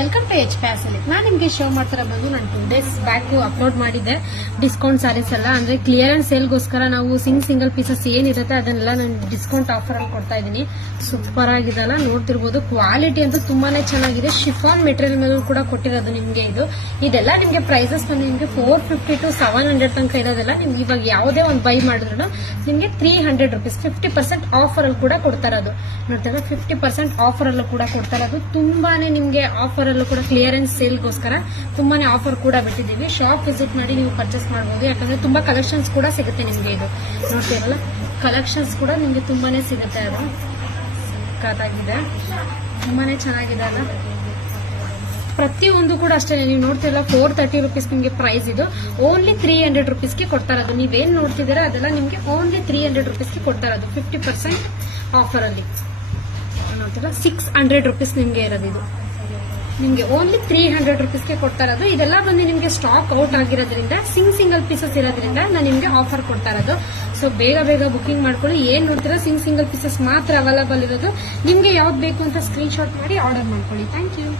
Welcome to H ಪ್ಯಾಸಲಿ. ನಾನು ನಿಮಗೆ show ಮಾಡ್ತಾರ ಬಂದು ನಾನು 2 days ಬ್ಯಾಕ್ ಅಪ್ಲೋಡ್ ಮಾಡಿದ್ದೆ ಡಿಸ್ಕೌಂಟ್ ಸಾರೀಸ್ ಎಲ್ಲ. ಅಂದ್ರೆ ಕ್ಲಿಯರೆನ್ಸ್ ಸೇಲ್ಗೋಸ್ಕರ ನಾವು ಸಿಂಗಲ್ ಪೀಸಸ್ ಏನಿರುತ್ತೆ ಅದನ್ನೆಲ್ಲ ನಾನು ಡಿಸ್ಕೌಂಟ್ ಆಫರ್ ಅಲ್ಲಿ ಕೊಡ್ತಾ ಇದ್ದೀನಿ. ಸೂಪರ್ ಆಗಿದೆಲ್ಲ ನೋಡ್ತಿರ್ಬೋದು. ಕ್ವಾಲಿಟಿ ಅಂತೂ ತುಂಬಾನೇ ಚೆನ್ನಾಗಿದೆ. ಶಿಫಾನ್ ಮೆಟೀರಿಯಲ್ ಮೇಲೂ ಕೂಡ ಕೊಟ್ಟಿರೋದು ನಿಮ್ಗೆ. ಇದೆಲ್ಲ ನಿಮ್ಗೆ ಪ್ರೈಸಸ್ ಬಂದು ನಿಮ್ಗೆ 450 to 700 ತನಕ ಇರೋದೆಲ್ಲ ನಿಮ್ಗೆ ಇವಾಗ ಯಾವುದೇ ಒಂದು ಬೈ ಮಾಡಿದ್ರು ನಿಮ್ಗೆ 300 rupees 50% ಆಫರ್ ಅಲ್ಲಿ ಕೂಡ ಕೊಡ್ತಾ ಇರೋದು. ನೋಡ್ತಾರೆ 50% ಆಫರ್ ಅಲ್ಲೂ ಕೂಡ ಕೊಡ್ತಾ ಇರೋದು. ತುಂಬಾನೇ ನಿಮ್ಗೆ ಆಫರ್ ಅಲ್ಲೂ ಕೂಡ ಕ್ಲಿಯರೆನ್ಸ್ ಸೇಲ್ಗೋಸ್ಕರ ತುಂಬಾನೇ ಆಫರ್ ಕೂಡ ಬಿಟ್ಟಿದ್ದೀವಿ. ಶಾಪ್ ವಿಸಿಟ್ ಮಾಡಿ ನೀವು ಪರ್ಚೇಸ್ ಮಾಡಬಹುದು. ಯಾಕಂದ್ರೆ ತುಂಬಾ ಕಲೆಕ್ಷನ್ಸ್ ಕೂಡ ಸಿಗುತ್ತೆ ನಿಮ್ಗೆ. ಇದು ನೋಡ್ತೀರಲ್ಲ, ಕಲೆಕ್ಷನ್ಸ್ ಕೂಡ ನಿಮ್ಗೆ ತುಂಬಾನೇ ಸಿಗುತ್ತೆ. ಅದು ಸಕ್ಕತ್ತಾಗಿದೆ, ತುಂಬಾನೇ ಚೆನ್ನಾಗಿದೆ ಅಲ್ಲ. ಪ್ರತಿಯೊಂದು ಕೂಡ ಅಷ್ಟೇ ನೀವು ನೋಡ್ತಿರಲ್ಲ 430 rupees ನಿಮ್ಗೆ ಪ್ರೈಸ್. ಇದು ಓನ್ಲಿ 300 rupeesಗೆ ಕೊಡ್ತಾ ಇರೋದು. ನೀವೇನ್ ನೋಡ್ತಿದ್ದೀರಾ ಅದೆಲ್ಲ ನಿಮ್ಗೆ ಓನ್ಲಿ 300 rupeesಗೆ ಕೊಡ್ತಾ ಇರೋದು 50% ಆಫರ್ ಅಲ್ಲಿ. ನೋಡ್ತಿಲ್ಲ 600 rupees ನಿಮ್ಗೆ ಇರೋದು. ಇದು ನಿಮ್ಗೆ ಓನ್ಲಿ 300 rupeesಗೆ ಕೊಡ್ತಾ ಇರೋದು. ಇದೆಲ್ಲ ಬಂದು ನಿಮ್ಗೆ ಸ್ಟಾಕ್ ಔಟ್ ಆಗಿರೋದ್ರಿಂದ ಸಿಂಗಲ್ ಪೀಸಸ್ ಇರೋದ್ರಿಂದ ನಾನು ನಿಮ್ಗೆ ಆಫರ್ ಕೊಡ್ತಾ ಇರೋದು. ಸೊ ಬೇಗ ಬುಕಿಂಗ್ ಮಾಡ್ಕೊಳ್ಳಿ. ಏನ್ ನೋಡ್ತೀರಾ ಸಿಂಗಲ್ ಪೀಸಸ್ ಮಾತ್ರ ಅವೈಲೇಬಲ್ ಇರೋದು. ನಿಮ್ಗೆ ಯಾವ್ದು ಬೇಕು ಅಂತ ಸ್ಕ್ರೀನ್ ಶಾಟ್ ಮಾಡಿ ಆರ್ಡರ್ ಮಾಡ್ಕೊಳ್ಳಿ. Thank you.